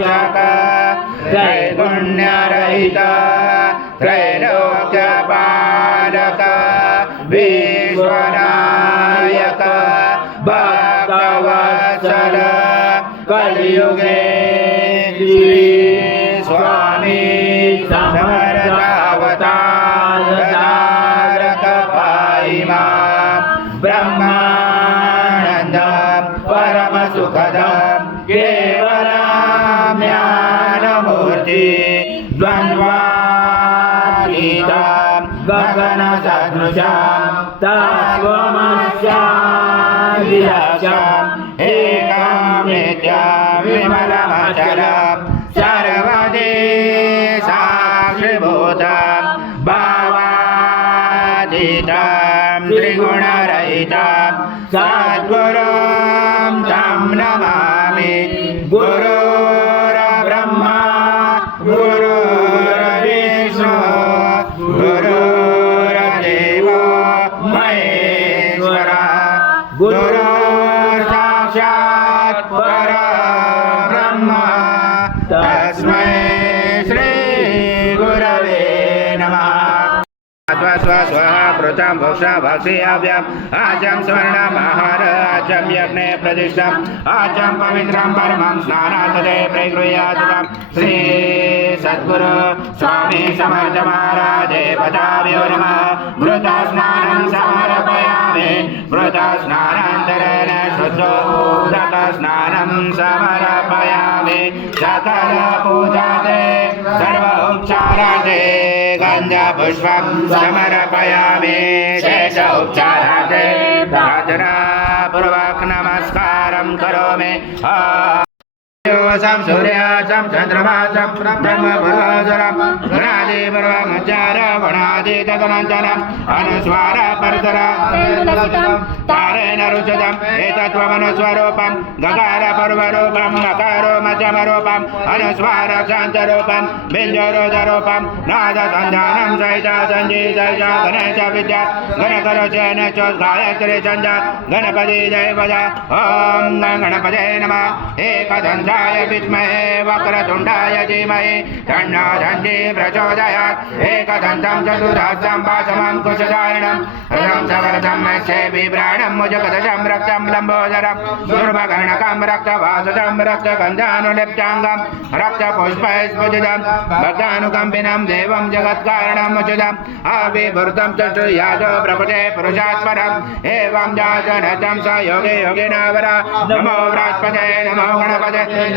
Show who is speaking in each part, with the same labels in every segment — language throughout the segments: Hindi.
Speaker 1: कट्याङ्गरक्षक त्रैगुण्यरहित त्रैलोक्यपालक विश्वनायक भक्तवत्सल कलियुगे श्री स्वामी समर्थावतारक पायिमा ब्रह्मानन्दं ಿ ದ್ವಂದ್ವಾತೀತಾ ಗಗನ ಸದೃಶಾಂ ತಾತ್ವಮಸ್ಯಾದಿರಾಶಾಂ ಏಕಾಮೇತ್ಯಾ ವಿಮಲಮಚಲಾಂ ಸರ್ವದೇ ಸಾಕ್ಷಿಭೂತಾಂ ಭಾವಾತೀತಾಂ ತ್ರಿಗುಣರಹಿತಾಂ ಸದ್ಗುರುಂ ತಾಂ गुरुर्साक्षात् परब्रह्म। तस्मै श्रीगुरवे नमः। स्व स्व स्वः कृतं भोक्षा भक्षयाभ्याम् आचं स्वर्णमहार आचं यज्ञे प्रतिष्ठम् आचं पवित्रं परमं स्नानातते प्रगृह्यातम् श्री सद्गुरु स्वामी समर्थ महाराजे पदाभ्यो नमः। मृतस्नानं मृतस्नानान्तरेण शुद्धोदकस्नानं समर्पयामि। सकलपूजाते सर्व उपचाराते गन्धपुष्पं समर्पयामि। शेष उपचाराते प्रार्थनापूर्वक नमस्कारं करोमि। సోసం సూర్యాచం చంద్రమాచం బ్రహ్మ పరోజరం గుణాది పర్వమచార గుణాది తదనంతరం అనుస్వార పరతరం తారేణ రుచదం ఏతత్వమనుస్వరూపం గగార పర్వరూపం మకారో మధ్యమరూపం అనుస్వార శాంతరూపం బిందురుదరూపం నాద సంధానం సహిత సంజీత గణేశ విద్య గణకరు చేన గాయత్రి చంద గణపతి జయ ఓం గణపతే నమ ఏకదంతాయ विद्महे वक्रतुण्डाय धीमहि तन्नो प्रचोदयात्। एकदन्तं चतुर्हस्तं वासमं कुशधारिणं, रथं सवरथं मुजगदशं रक्तं लम्बोदरं रक्तगन्धानुलिप्ताङ्गं भक्तानुकम्पिनं देवं आविवृतं चतुर्यादो एवं स योगे योगिनावरा। नमो नमो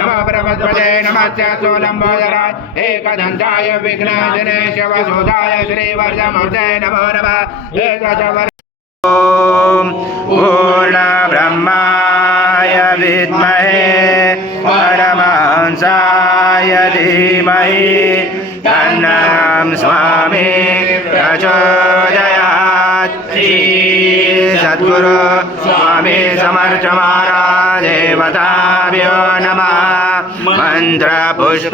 Speaker 1: नमो बृहस्पते नमस्ते लम्बोदराय एकदन्ताय विघ्नाशने शिवसुधाय श्रीवर्धमूर्ते नमो नमः। एकदशवर ॐ विद्महे, परमहंसाय धीमहि। स्वामी प्रचोदयात्। सद्गुरु स्वामी समर्थ देवताभ्यो नमः। मन्त्रपुष्पाञ्जलि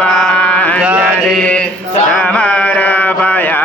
Speaker 1: समर्पया